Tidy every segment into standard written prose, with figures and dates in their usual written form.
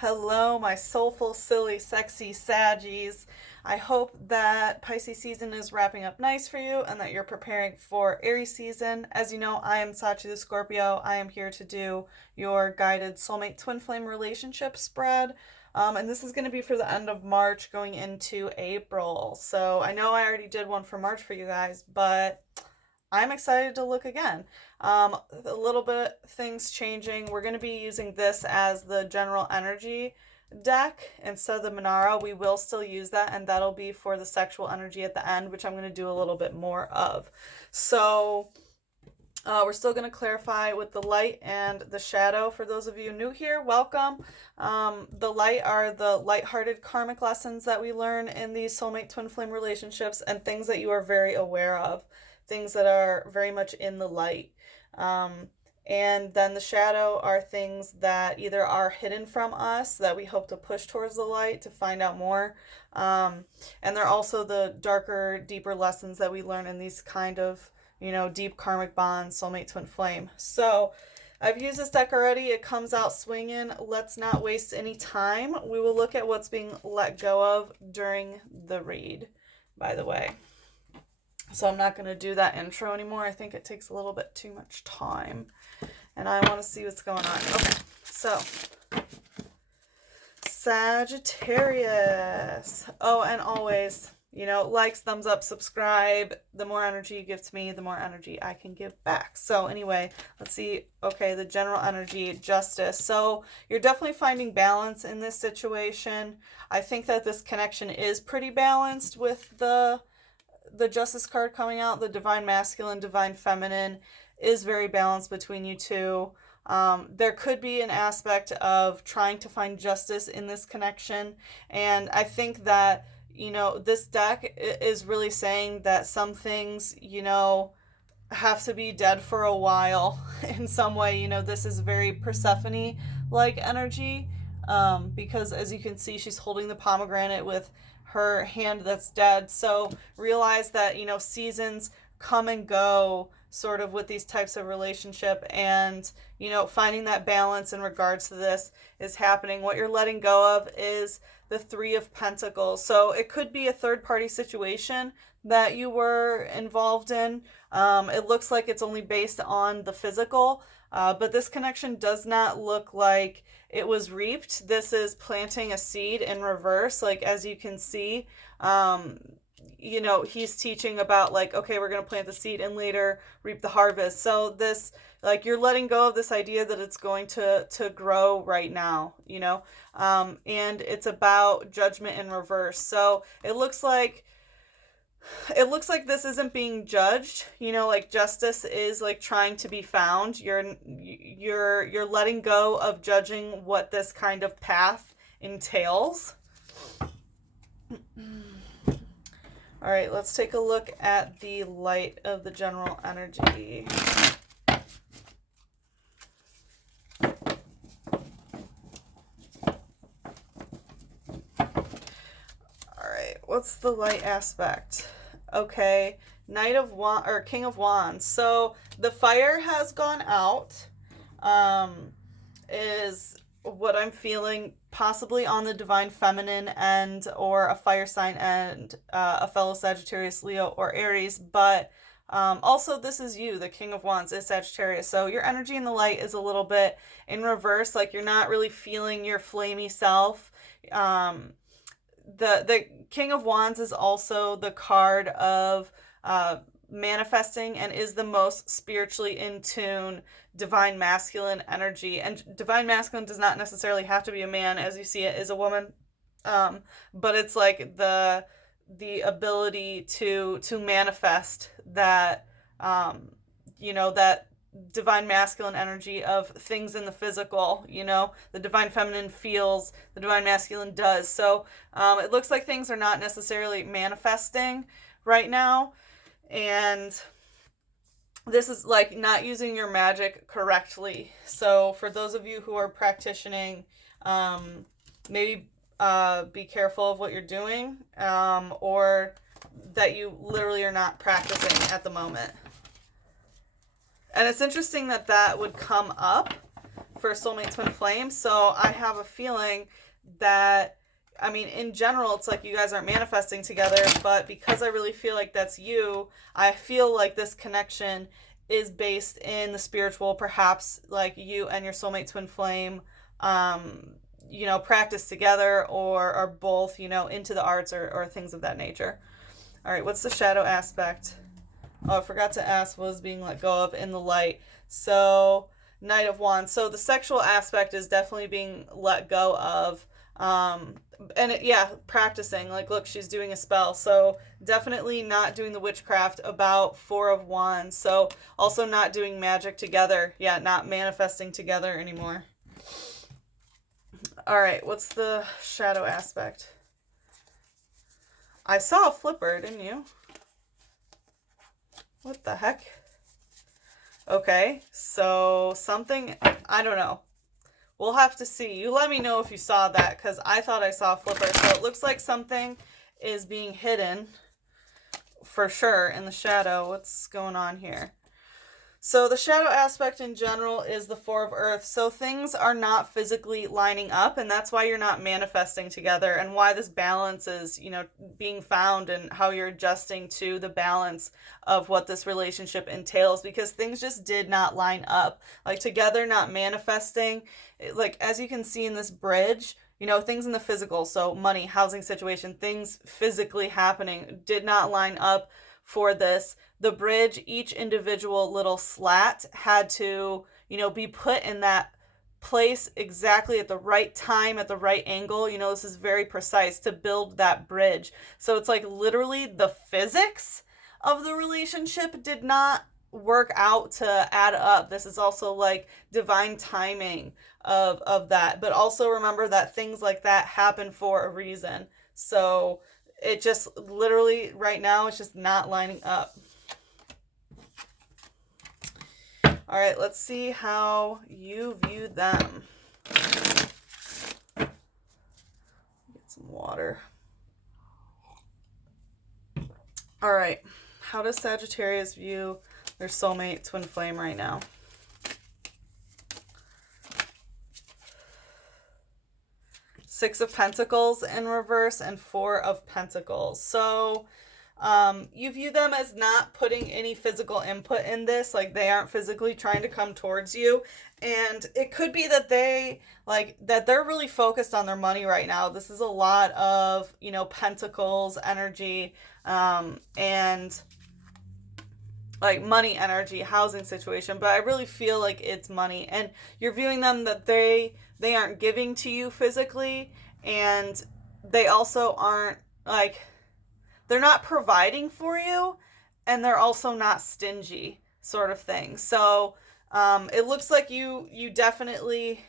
Hello, my soulful, silly, sexy Saggies. I hope that Pisces season is wrapping up nice for you and that you're preparing for Aries season. As you know, I am Sachi the Scorpio. I am here to do your guided soulmate twin flame relationship spread. And this is going to be for the end of March going into April. So I know I already did one for March for you guys, but I'm excited to look again. A little bit things changing. We're going to be using this as the general energy deck instead of the Monaro. We will still use that, and that'll be for the sexual energy at the end, which I'm going to do a little bit more of. So we're still going to clarify with the light and the shadow. For those of you new here, welcome. The light are the lighthearted karmic lessons that we learn in these soulmate twin flame relationships and things that you are very aware of, things that are very much in the light. And then the shadow are things that either are hidden from us that we hope to push towards the light to find out more. And they're also the darker, deeper lessons that we learn in these kind of, deep karmic bonds, soulmate twin flame. So I've used this deck already. It comes out swinging. Let's not waste any time. We will look at what's being let go of during the read, by the way. So I'm not going to do that intro anymore. I think it takes a little bit too much time. And I want to see what's going on. Okay, so Sagittarius. Oh, and always, likes, thumbs up, subscribe. The more energy you give to me, the more energy I can give back. So anyway, let's see. Okay, the general energy, justice. So you're definitely finding balance in this situation. I think that this connection is pretty balanced with the justice card coming out. The divine masculine, divine feminine is very balanced between you two. There could be an aspect of trying to find justice in this connection. And I think that, this deck is really saying that some things, have to be dead for a while in some way. This is very Persephone-like energy. Because as you can see, she's holding the pomegranate with her hand that's dead. So realize that, seasons come and go sort of with these types of relationship, and, finding that balance in regards to this is happening. What you're letting go of is the Three of Pentacles. So it could be a third party situation that you were involved in. It looks like it's only based on the physical, but this connection does not look like it was reaped. This is planting a seed in reverse. Like, as you can see, he's teaching about, like, okay, we're going to plant the seed and later reap the harvest. So this, like, you're letting go of this idea that it's going to grow right now, and it's about judgment in reverse. So it looks like this isn't being judged, like justice is like trying to be found. You're letting go of judging what this kind of path entails. All right, let's take a look at the light of the general energy. What's the light aspect? Okay, Knight of Wands, or King of Wands. So the fire has gone out, is what I'm feeling, possibly on the divine feminine end or a fire sign end, a fellow Sagittarius, Leo, or Aries. But also, this is you, the King of Wands is Sagittarius. So your energy in the light is a little bit in reverse, like you're not really feeling your flamey self. The King of Wands is also the card of manifesting and is the most spiritually in tune divine masculine energy. And divine masculine does not necessarily have to be a man, as you see it is a woman, but it's like the ability to manifest that, that divine masculine energy of things in the physical. The divine feminine feels, the divine masculine does. So it looks like things are not necessarily manifesting right now, and this is like not using your magic correctly. So for those of you who are practicing, maybe be careful of what you're doing, or that you literally are not practicing at the moment. And it's interesting that would come up for soulmate twin flame. So I have a feeling that, I mean, in general, it's like you guys aren't manifesting together, but because I really feel like that's you, I feel like this connection is based in the spiritual, perhaps like you and your soulmate twin flame, practice together or are both, into the arts or things of that nature. All right, what's the shadow aspect? Oh, I forgot to ask what was being let go of in the light. So, Knight of Wands. So the sexual aspect is definitely being let go of. Practicing. Like, look, she's doing a spell. So definitely not doing the witchcraft about Four of Wands. So also not doing magic together. Yeah, not manifesting together anymore. All right, what's the shadow aspect? I saw a flipper, didn't you? What the heck? Okay, so something, I don't know. We'll have to see. You let me know if you saw that, because I thought I saw a flipper. So it looks like something is being hidden for sure in the shadow. What's going on here? So the shadow aspect in general is the Four of Earth. So things are not physically lining up, and that's why you're not manifesting together, and why this balance is, being found, and how you're adjusting to the balance of what this relationship entails, because things just did not line up. Like, together, not manifesting. Like, as you can see in this bridge, things in the physical, so money, housing situation, things physically happening did not line up for this. The bridge, each individual little slat had to, be put in that place exactly at the right time, at the right angle. This is very precise to build that bridge. So it's like literally the physics of the relationship did not work out to add up. This is also like divine timing of that. But also remember that things like that happen for a reason. So it just literally right now it's just not lining up. All right, let's see how you view them. Get some water. All right, how does Sagittarius view their soulmate twin flame right now? Six of Pentacles in reverse and Four of Pentacles. So you view them as not putting any physical input in this, like they aren't physically trying to come towards you. And it could be that they're really focused on their money right now. This is a lot of, Pentacles energy, and like money energy, housing situation. But I really feel like it's money, and you're viewing them that they aren't giving to you physically, and they also aren't like, they're not providing for you, and they're also not stingy, sort of thing. So it looks like you definitely,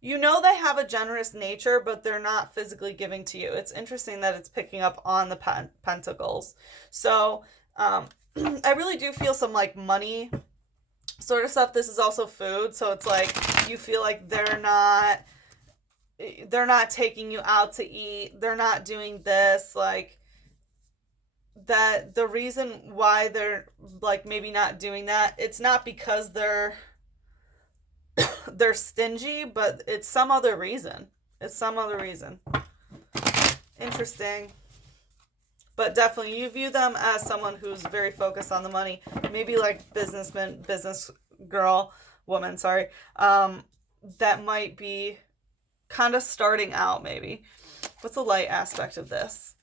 they have a generous nature, but they're not physically giving to you. It's interesting that it's picking up on the pentacles. So I really do feel some like money sort of stuff. This is also food, so it's like you feel like they're not taking you out to eat. They're not doing this, like, that the reason why they're like maybe not doing that, it's not because they're stingy, but it's some other reason. Interesting. But definitely you view them as someone who's very focused on the money, maybe like business girl, woman, sorry, that might be kind of starting out maybe. What's the light aspect of this?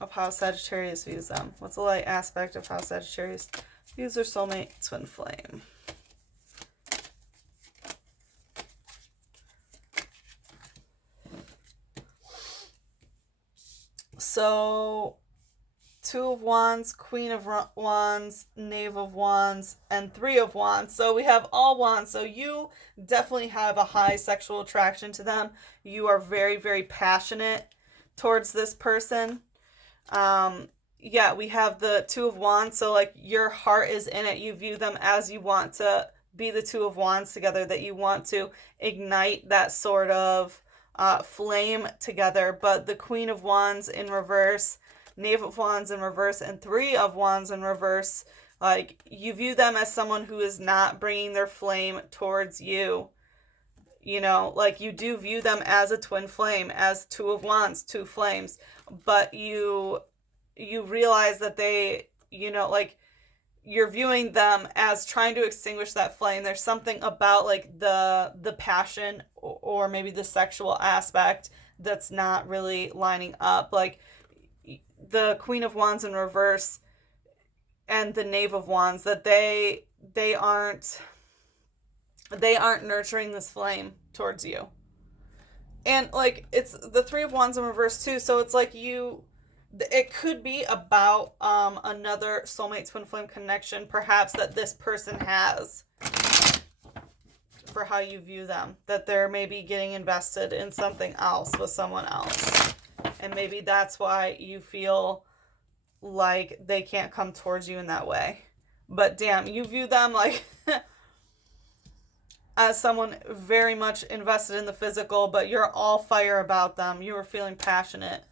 Of how Sagittarius views them. What's the light aspect of how Sagittarius views their soulmate twin flame? So, Two of Wands, Queen of Wands, Knave of Wands, and Three of Wands. So we have all Wands. So you definitely have a high sexual attraction to them. You are very, very passionate towards this person. We have the Two of Wands, so like your heart is in it. You view them as you want to be the Two of Wands together, that you want to ignite that sort of flame together. But the Queen of Wands in reverse, Knave of Wands in reverse, and Three of Wands in reverse, like you view them as someone who is not bringing their flame towards you. you know, like you do view them as a twin flame, as two of wands, two flames, but you realize that they, you know, like you're viewing them as trying to extinguish that flame. There's something about like the passion or maybe the sexual aspect that's not really lining up. Like the Queen of Wands in reverse and the Knave of Wands, that they aren't nurturing this flame towards you. And like it's the Three of Wands in reverse too, so it's like it could be about another soulmate twin flame connection perhaps that this person has for how you view them, that they're maybe getting invested in something else with someone else, and maybe that's why you feel like they can't come towards you in that way. But damn, you view them like as someone very much invested in the physical, but you're all fire about them. You were feeling passionate.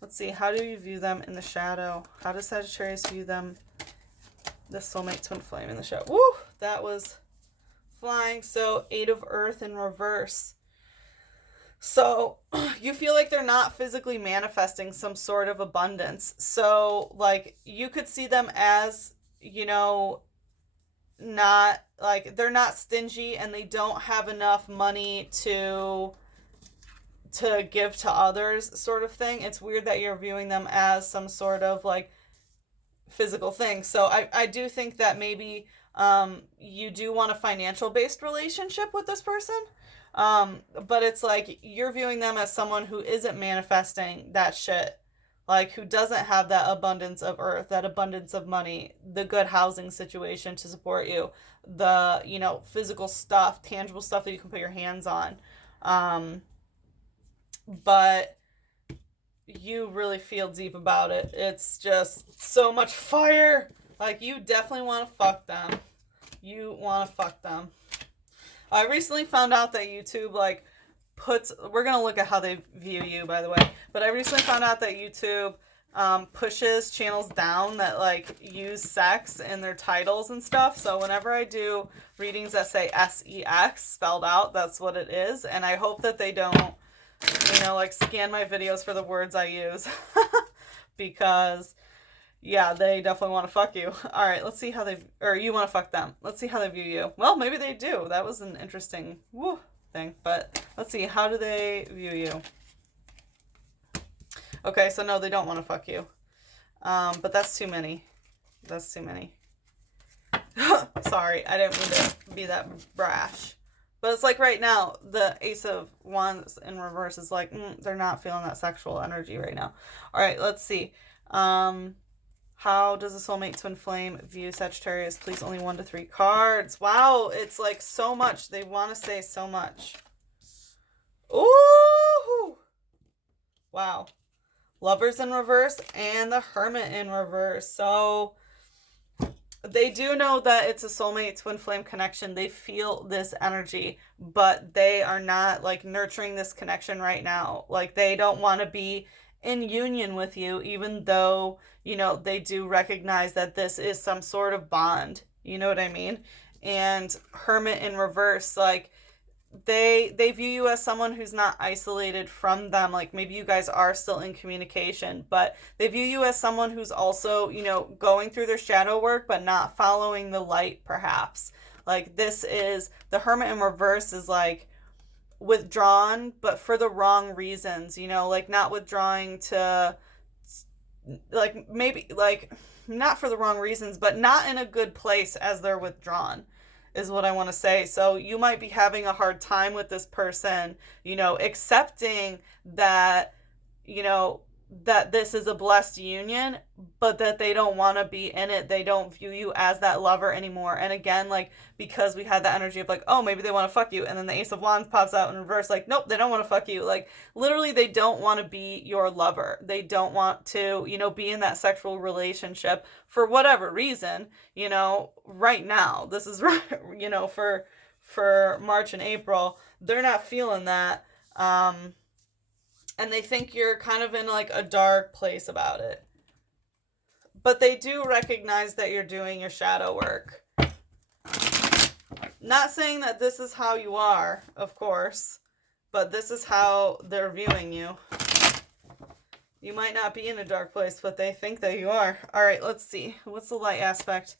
Let's see, how do you view them in the shadow? How does Sagittarius view them, the soulmate twin flame in the shadow? Woo, that was flying. So 8 of Earth in reverse. So you feel like they're not physically manifesting some sort of abundance. So like you could see them as, you know, not like they're not stingy and they don't have enough money to give to others sort of thing. It's weird that you're viewing them as some sort of like physical thing. So I do think that maybe you do want a financial based relationship with this person. But it's like you're viewing them as someone who isn't manifesting that shit. Like who doesn't have that abundance of earth, that abundance of money, the good housing situation to support you, the, you know, physical stuff, tangible stuff that you can put your hands on. But you really feel deep about it. It's just so much fire. Like you definitely want to fuck them. You want to fuck them. I recently found out that YouTube like we're going to look at how they view you, by the way, but I recently found out that YouTube pushes channels down that like use sex in their titles and stuff. So whenever I do readings that say sex spelled out, that's what it is. And I hope that they don't, you know, like scan my videos for the words I use because yeah, they definitely want to fuck you. All right, let's see how or you want to fuck them. Let's see how they view you. Well, maybe they do. That was an interesting thing, but let's see, how do they view you? Okay, so no, they don't want to fuck you. But that's too many. That's too many. Sorry, I didn't mean to be that brash. But it's like right now, the Ace of Wands in reverse is like, they're not feeling that sexual energy right now. All right, let's see. How does a soulmate twin flame view Sagittarius? Please, only 1 to 3 cards. Wow, it's like so much. They want to say so much. Ooh! Wow. Lovers in reverse and the Hermit in reverse. So they do know that it's a soulmate twin flame connection. They feel this energy, but they are not like nurturing this connection right now. Like they don't want to be in union with you, even though, you know, they do recognize that this is some sort of bond. You know what I mean? And Hermit in reverse, like they view you as someone who's not isolated from them. Like maybe you guys are still in communication, but they view you as someone who's also, you know, going through their shadow work, but not following the light perhaps. Like this is, the Hermit in reverse is like withdrawn, but for the wrong reasons, you know, like not withdrawing to like maybe like not for the wrong reasons, but not in a good place as they're withdrawn is what I want to say. So you might be having a hard time with this person, you know, accepting that, you know, that this is a blessed union, but that they don't want to be in it. They don't view you as that lover anymore. And again, like, because we had that energy of like, oh, maybe they want to fuck you. And then the Ace of Wands pops out in reverse, like, nope, they don't want to fuck you. Like, literally, they don't want to be your lover. They don't want to, you know, be in that sexual relationship for whatever reason, you know, right now. This is, you know, for March and April, they're not feeling that. And they think you're kind of in like a dark place about it. But they do recognize that you're doing your shadow work. Not saying that this is how you are, of course, but this is how they're viewing you. You might not be in a dark place, but they think that you are. All right, let's see. What's the light aspect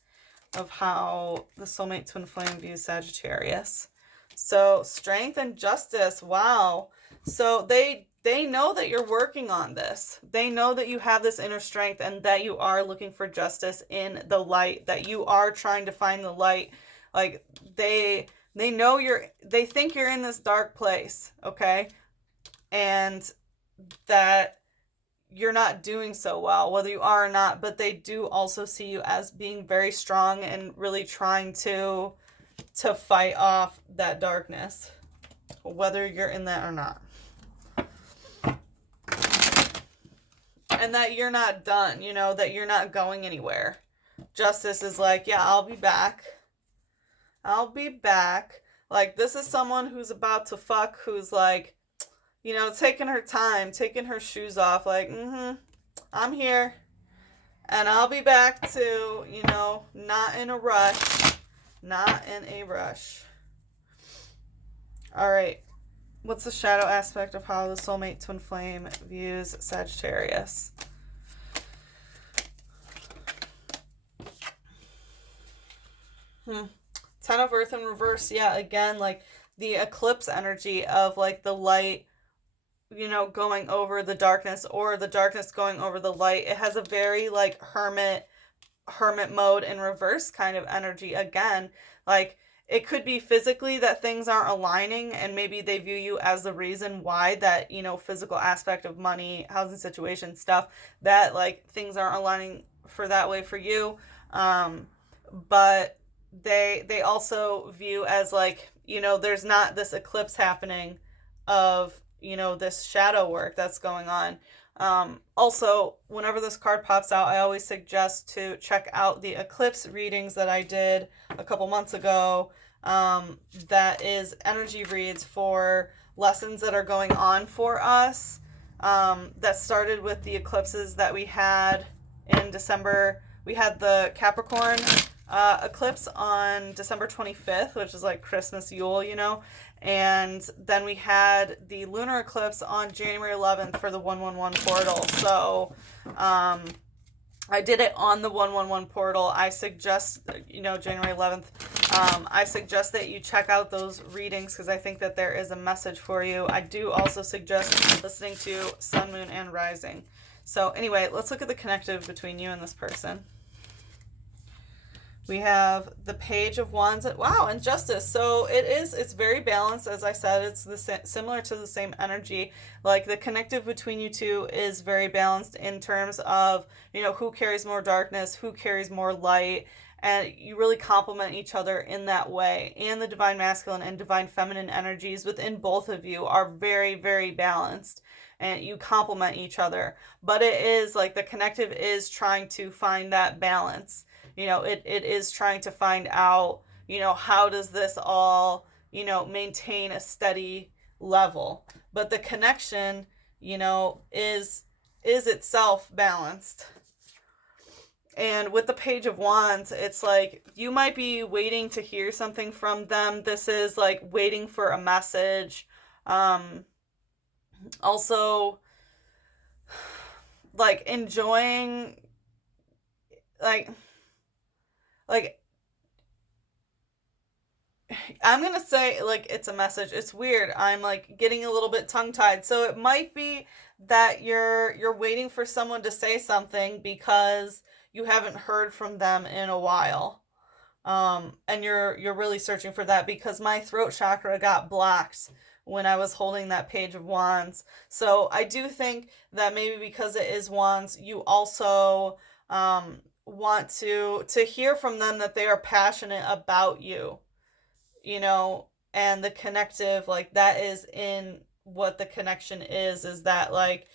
of how the soulmate twin flame views Sagittarius? So strength and justice. Wow. So they know that you're working on this. They know that you have this inner strength and that you are looking for justice in the light, that you are trying to find the light. Like they know they think you're in this dark place, okay? And that you're not doing so well, whether you are or not, but they do also see you as being very strong and really trying to fight off that darkness, whether you're in that or not. And that you're not done, you know, that you're not going anywhere. Justice is like, yeah, I'll be back. I'll be back. Like, this is someone who's about to fuck, who's like, you know, taking her time, taking her shoes off, like, I'm here. And I'll be back to, you know, not in a rush. Not in a rush. All right. What's the shadow aspect of how the soulmate twin flame views Sagittarius? Ten of Earth in reverse. Yeah, again, like the eclipse energy of like the light, you know, going over the darkness, or the darkness going over the light. It has a very like hermit mode in reverse kind of energy again. Like it could be physically that things aren't aligning, and maybe they view you as the reason why that, you know, physical aspect of money, housing situation stuff, that like things aren't aligning for that way for you. But they also view as like, you know, there's not this eclipse happening of, you know, this shadow work that's going on. Also, whenever this card pops out, I always suggest to check out the eclipse readings that I did a couple months ago. That is energy reads for lessons that are going on for us. That started with the eclipses that we had in December. We had the Capricorn eclipse on December 25th, which is like Christmas, Yule, you know. And then we had the lunar eclipse on January 11th for the 111 portal. So I did it on the 111 portal. I suggest, you know, January 11th, I suggest that you check out those readings because I think that there is a message for you. I do also suggest listening to Sun, Moon, and Rising. So anyway, let's look at the connective between you and this person. We have the Page of Wands. Wow, and Justice. So it's very balanced. As I said, it's similar to the same energy. Like the connective between you two is very balanced in terms of, you know, who carries more darkness, who carries more light, and you really complement each other in that way. And the divine masculine and divine feminine energies within both of you are very, very balanced, and you complement each other. But it is like the connective is trying to find that balance. You know, it is trying to find out, you know, how does this all, you know, maintain a steady level. But the connection, you know, is itself balanced. And with the Page of Wands, it's like you might be waiting to hear something from them. This is like waiting for a message. Also, like enjoying, like I'm gonna say like it's a message. It's weird. I'm like getting a little bit tongue-tied. So it might be that you're waiting for someone to say something because you haven't heard from them in a while. And you're really searching for that, because my throat chakra got blocked when I was holding that Page of Wands. So I do think that maybe because it is Wands, you also want to hear from them that they are passionate about you, you know. And the connective, like that is in what the connection is that like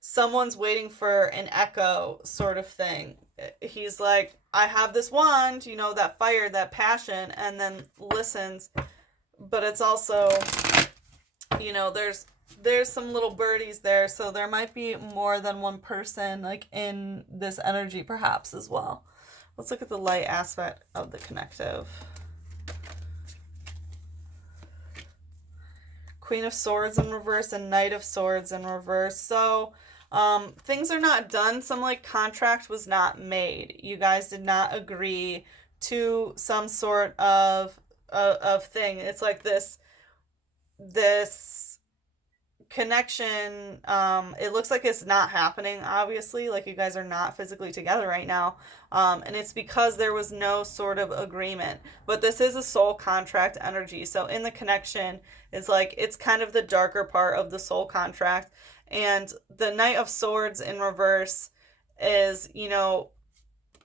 someone's waiting for an echo sort of thing. He's like, I have this wand, you know, that fire, that passion, and then listens. But it's also, you know, there's some little birdies there, so there might be more than one person like in this energy perhaps as well. Let's look at the light aspect of the connective. Queen of Swords in reverse, and Knight of Swords in reverse. So, things are not done. Some like contract was not made. You guys did not agree to some sort of thing. It's like this connection. It looks like it's not happening, obviously, like you guys are not physically together right now, and it's because there was no sort of agreement. But this is a soul contract energy, so in the connection is like it's kind of the darker part of the soul contract. And the Knight of Swords in reverse is,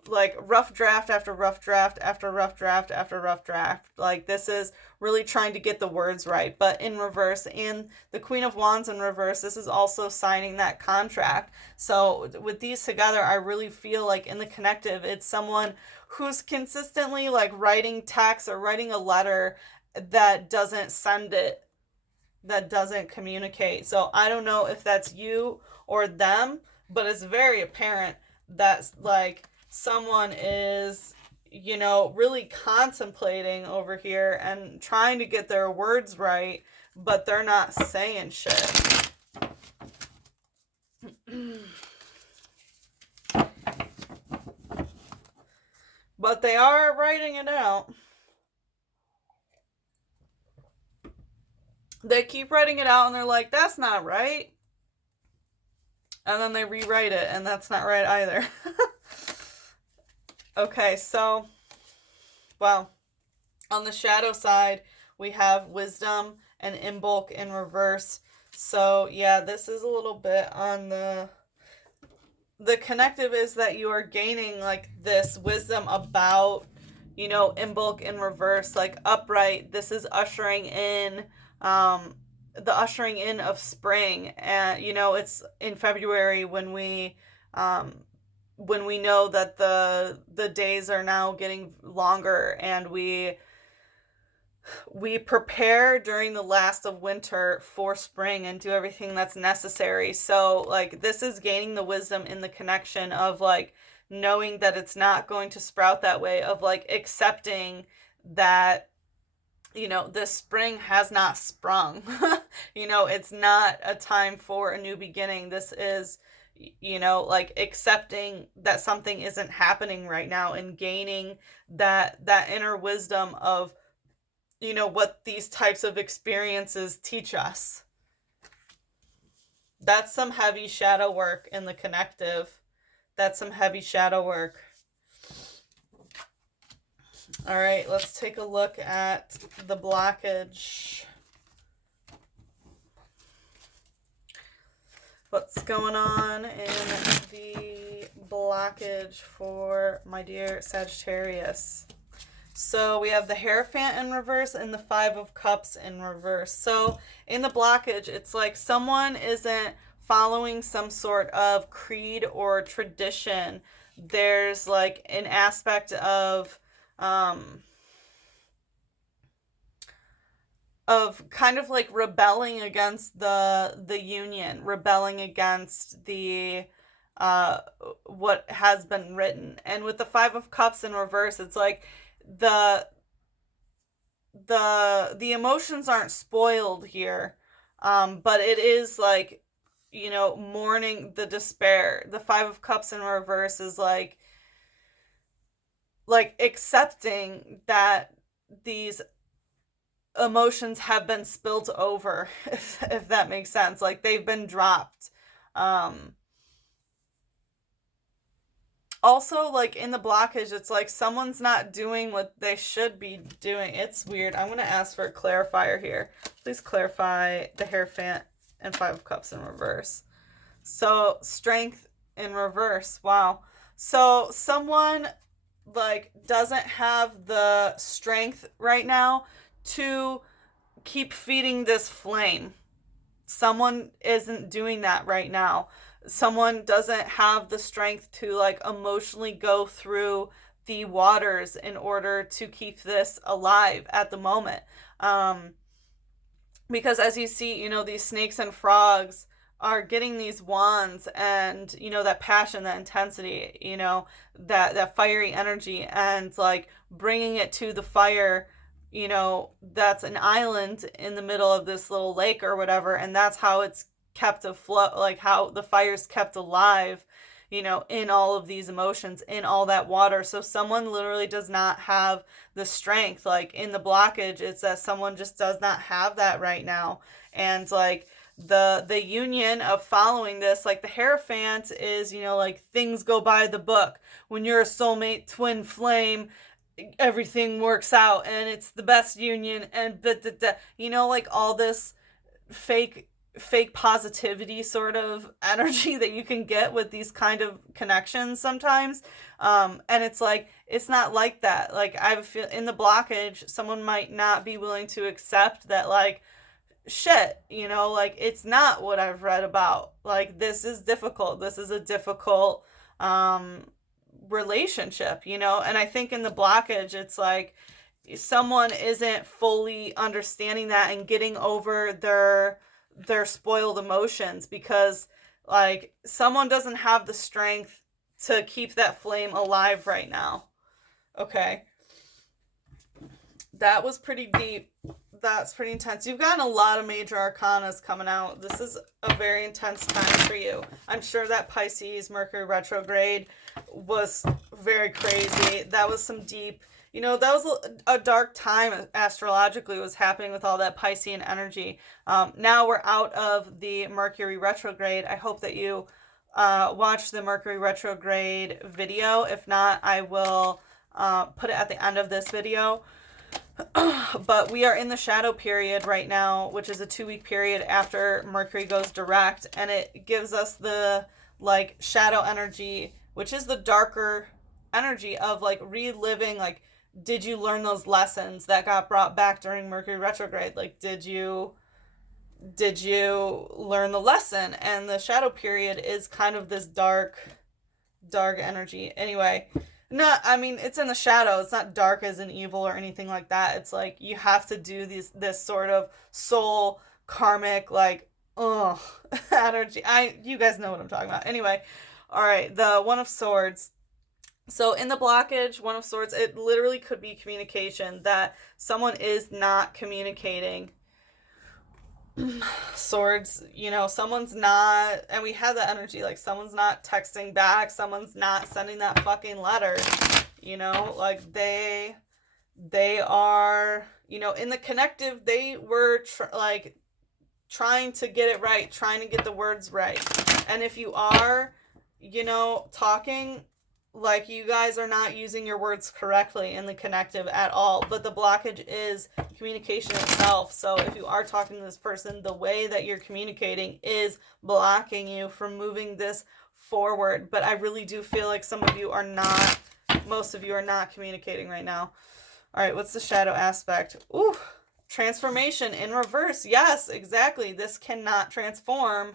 like rough draft after rough draft after rough draft after rough draft. Like this is really trying to get the words right, but in reverse. And the Queen of Wands in reverse, this is also signing that contract. So with these together, I really feel like in the connective, it's someone who's consistently like writing text or writing a letter that doesn't send it, that doesn't communicate. So I don't know if that's you or them, but it's very apparent that like someone is, really contemplating over here and trying to get their words right, but they're not saying shit. But they are writing it out. They keep writing it out and they're like, that's not right. And then they rewrite it and that's not right either. Okay, so, well, on the shadow side, we have Wisdom and Imbolc in reverse. So, yeah, this is a little bit on the connective is that you are gaining, like, this wisdom about, Imbolc in reverse, like, upright. This is ushering in, the ushering in of spring. And, it's in February when we know that the days are now getting longer, and we prepare during the last of winter for spring and do everything that's necessary. So like this is gaining the wisdom in the connection of like knowing that it's not going to sprout that way, of like accepting that this spring has not sprung. It's not a time for a new beginning. This is like accepting that something isn't happening right now and gaining that inner wisdom of what these types of experiences teach us. That's some heavy shadow work in the connective. That's some heavy shadow work. All right, let's take a look at the blockage. What's going on in the blockage for my dear Sagittarius? So we have the Hierophant in reverse and the Five of Cups in reverse. So in the blockage, it's like someone isn't following some sort of creed or tradition. There's like an aspect of kind of like rebelling against the union, rebelling against the what has been written. And with the Five of Cups in reverse, it's like the emotions aren't spoiled here, but it is like mourning the despair. The Five of Cups in reverse is like accepting that these emotions have been spilt over, if that makes sense. Like they've been dropped. Also, like in the blockage, it's like someone's not doing what they should be doing. It's weird. I'm going to ask for a clarifier here. Please clarify the Hierophant and Five of Cups in reverse. So, Strength in reverse. Wow. So, someone like doesn't have the strength right now to keep feeding this flame. Someone isn't doing that right now. Someone doesn't have the strength to like emotionally go through the waters in order to keep this alive at the moment. Because as you see, these snakes and frogs are getting these wands and, that passion, that intensity, that fiery energy, and like bringing it to the fire you know, that's an island in the middle of this little lake or whatever, and that's how it's kept afloat, like how the fire's kept alive, you know, in all of these emotions, in all that water. So someone literally does not have the strength. Like in the blockage, it's that someone just does not have that right now. And like the union of following this, like the Hierophant is, you know, like things go by the book. When you're a soulmate twin flame, everything works out and it's the best union, and you know, like all this fake positivity sort of energy that you can get with these kind of connections sometimes. And it's like, it's not like that. Like I feel in the blockage, someone might not be willing to accept that, like, shit, you know, like it's not what I've read about. Like this is difficult. This is a difficult relationship, you know? And I think in the blockage, it's like someone isn't fully understanding that and getting over their spoiled emotions, because like someone doesn't have the strength to keep that flame alive right now. Okay. That was pretty deep. That's pretty intense. You've gotten a lot of major arcanas coming out. This is a very intense time for you. I'm sure that Pisces Mercury retrograde was very crazy. That was some deep, you know, that was a dark time astrologically was happening with all that Piscean energy. Now we're out of the Mercury retrograde. I hope that you watch the Mercury retrograde video. If not, I will put it at the end of this video. But we are in the shadow period right now, which is a 2-week period after Mercury goes direct, and it gives us the like shadow energy, which is the darker energy of like reliving, like, did you learn those lessons that got brought back during Mercury retrograde? Like, did you learn the lesson? And the shadow period is kind of this dark energy. Anyway, not, I mean, it's in the shadow. It's not dark as in evil or anything like that. It's like you have to do this sort of soul karmic, like, energy. You guys know what I'm talking about. Anyway, all right, the One of Swords. So in the blockage, One of Swords, it literally could be communication, that someone is not communicating. Swords, you know, someone's not, and we had that energy, like someone's not texting back, someone's not sending that fucking letter, you know, like they are, you know, in the connective, they were like trying to get it right, trying to get the words right. And if you are, you know, talking, like you guys are not using your words correctly in the connective at all, but the blockage is communication itself. So if you are talking to this person, the way that you're communicating is blocking you from moving this forward. But I really do feel like some of you are not, most of you are not communicating right now. All right, what's the shadow aspect? Ooh, transformation in reverse. Yes, exactly. This cannot transform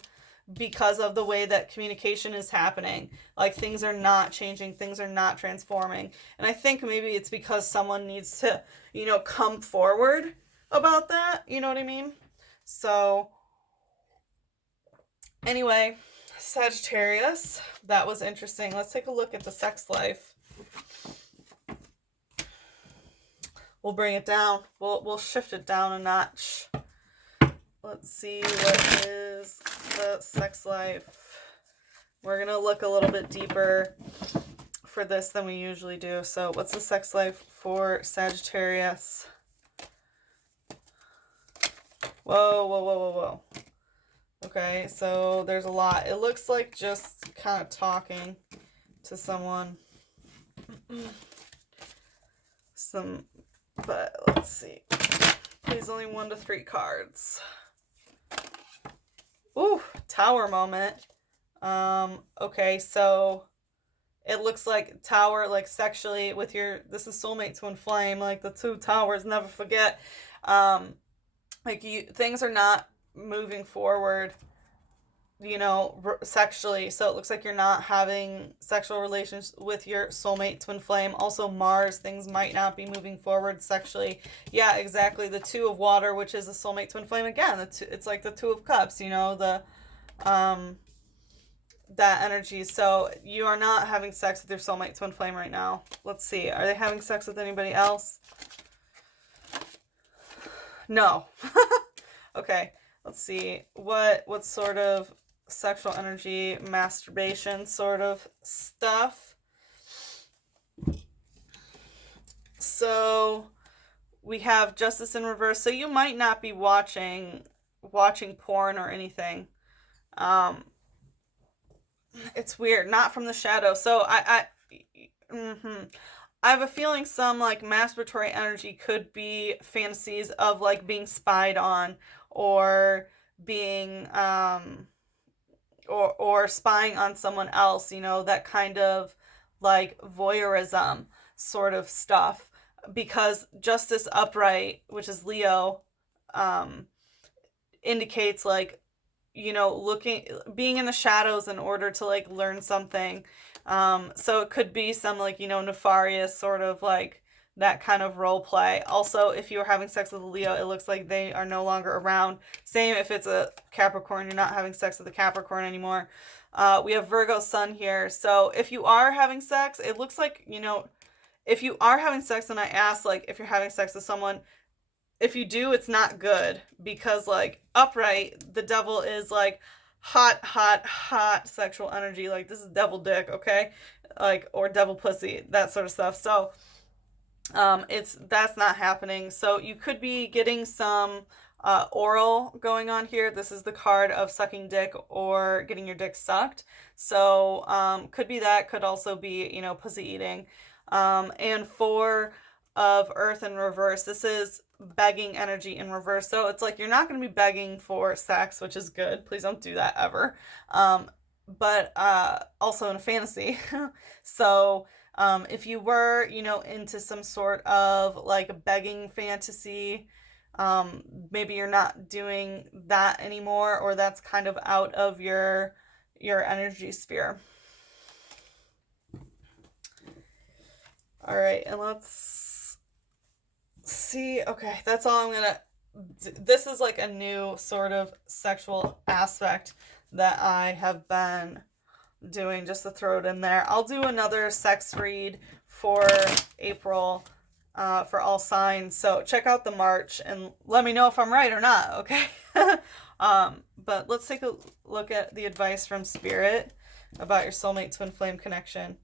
because of the way that communication is happening. Like things are not changing, things are not transforming. And I think maybe it's because someone needs to, you know, come forward about that. You know what I mean? So anyway, Sagittarius, that was interesting. Let's take a look at the sex life. We'll bring it down. We'll shift it down a notch. Let's see, what is the sex life? We're going to look a little bit deeper for this than we usually do. So what's the sex life for Sagittarius? Whoa. Okay, so there's a lot. It looks like just kind of talking to someone. But let's see. Please, only 1 to 3 cards. Ooh, Tower moment. Okay, so it looks like Tower, like sexually with your, this is soulmate twin flame, like the 2 towers, never forget. Like things are not moving forward, you know, sexually. So it looks like you're not having sexual relations with your soulmate twin flame. Also Mars, things might not be moving forward sexually. Yeah, exactly. The 2 of water, which is a soulmate twin flame. Again, it's like the 2 of cups, you know, the that energy. So you are not having sex with your soulmate twin flame right now. Let's see. Are they having sex with anybody else? No. Okay, let's see. What sort of sexual energy, masturbation sort of stuff. So we have Justice in Reverse. So you might not be watching porn or anything. Um, it's weird. Not from the shadow. So mm-hmm. I have a feeling some like masturbatory energy could be fantasies of like being spied on or being or spying on someone else, that kind of like voyeurism sort of stuff. Because Justice Upright, which is Leo, um, indicates like, looking, being in the shadows in order to like learn something. So it could be some like, nefarious sort of like that kind of role play. Also, if you're having sex with a Leo, it looks like they are no longer around. Same if it's a Capricorn, you're not having sex with a Capricorn anymore. We have Virgo Sun here. So if you are having sex, it looks like, if you are having sex, and I ask like if you're having sex with someone, if you do, it's not good, because like upright, the devil is like hot, hot, hot sexual energy. Like this is devil dick, okay? Like, or devil pussy, that sort of stuff. So that's not happening. So you could be getting some oral going on here. This is the card of sucking dick or getting your dick sucked. So could be that, could also be, pussy eating. And Four of Earth in reverse, this is begging energy in reverse. So it's like you're not going to be begging for sex, which is good. Please don't do that ever. But also in a fantasy. So if you were, into some sort of like a begging fantasy, maybe you're not doing that anymore, or that's kind of out of your energy sphere. All right, and let's see. Okay, that's all I'm gonna. This is like a new sort of sexual aspect that I have been doing, just to throw it in there. I'll do another sex read for April for all signs. So check out the March and let me know if I'm right or not, okay? But let's take a look at the advice from Spirit about your soulmate twin flame connection.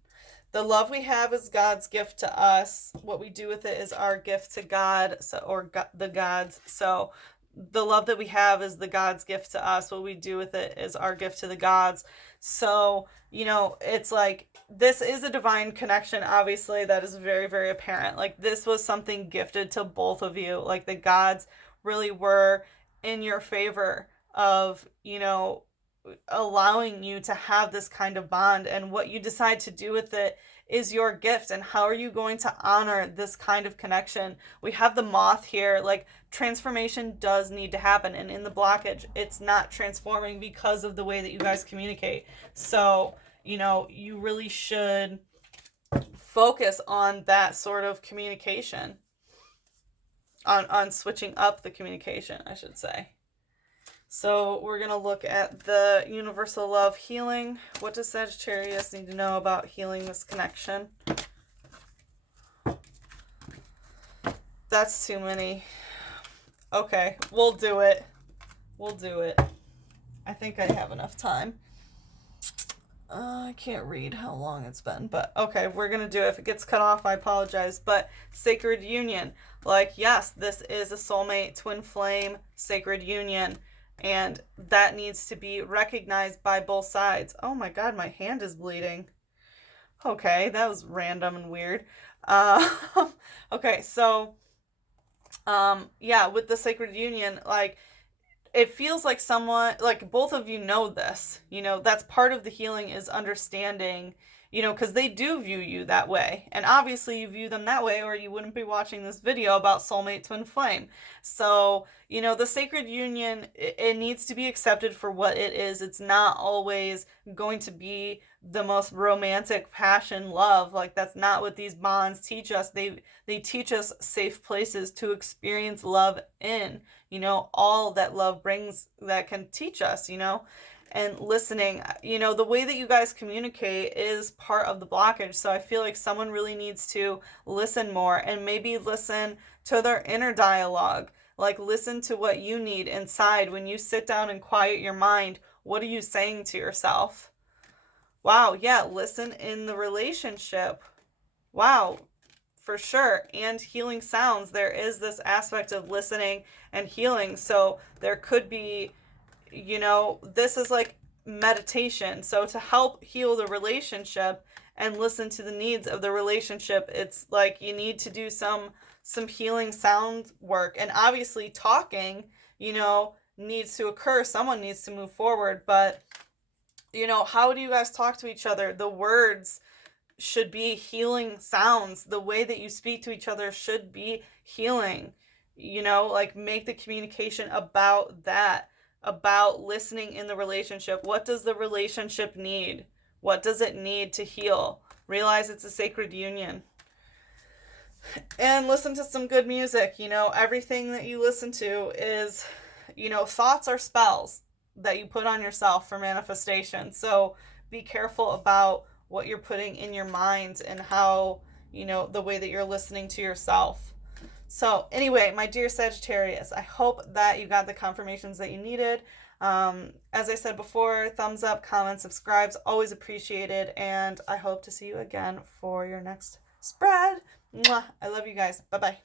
The love we have is God's gift to us. What we do with it is our gift to God, the gods. So the love that we have is the God's gift to us. What we do with it is our gift to the gods. So, it's like, this is a divine connection, obviously, that is very, very apparent. Like, this was something gifted to both of you. Like, the gods really were in your favor of, allowing you to have this kind of bond, and what you decide to do with it is your gift. And how are you going to honor this kind of connection? We have the Moth here. Like, transformation does need to happen, and in the blockage, it's not transforming because of the way that you guys communicate. So, you really should focus on that sort of communication, on switching up the communication, I should say. So we're going to look at the universal love healing. What does Sagittarius need to know about healing this connection? That's too many. Okay, we'll do it. We'll do it. I think I have enough time. I can't read how long it's been, but okay, we're going to do it. If it gets cut off, I apologize. But sacred union. Like, yes, this is a soulmate twin flame sacred union. And that needs to be recognized by both sides. Oh my God, my hand is bleeding. Okay, that was random and weird. Okay, so, yeah, with the sacred union, like, it feels like someone, like both of you know this, that's part of the healing, is understanding, because they do view you that way. And obviously you view them that way, or you wouldn't be watching this video about soulmate twin flame. So, the sacred union, it needs to be accepted for what it is. It's not always going to be the most romantic passion love. Like, that's not what these bonds teach us. They teach us safe places to experience love in, all that love brings, that can teach us, and listening, the way that you guys communicate is part of the blockage. So I feel like someone really needs to listen more, and maybe listen to their inner dialogue. Like, listen to what you need inside. When you sit down and quiet your mind, what are you saying to yourself? Wow, yeah, listen in the relationship. Wow, for sure. And healing sounds. There is this aspect of listening and healing. So there could be, this is like meditation. So to help heal the relationship and listen to the needs of the relationship, it's like you need to do some healing sound work. And obviously talking, needs to occur. Someone needs to move forward, but how do you guys talk to each other? The words should be healing sounds. The way that you speak to each other should be healing. Like, make the communication about that, about listening in the relationship. What does the relationship need? What does it need to heal? Realize it's a sacred union. And listen to some good music. Everything that you listen to is, thoughts are spells that you put on yourself for manifestation. So be careful about what you're putting in your mind and how, the way that you're listening to yourself. So anyway, my dear Sagittarius, I hope that you got the confirmations that you needed. As I said before, thumbs up, comments, subscribes, always appreciated. And I hope to see you again for your next spread. Mwah. I love you guys. Bye-bye.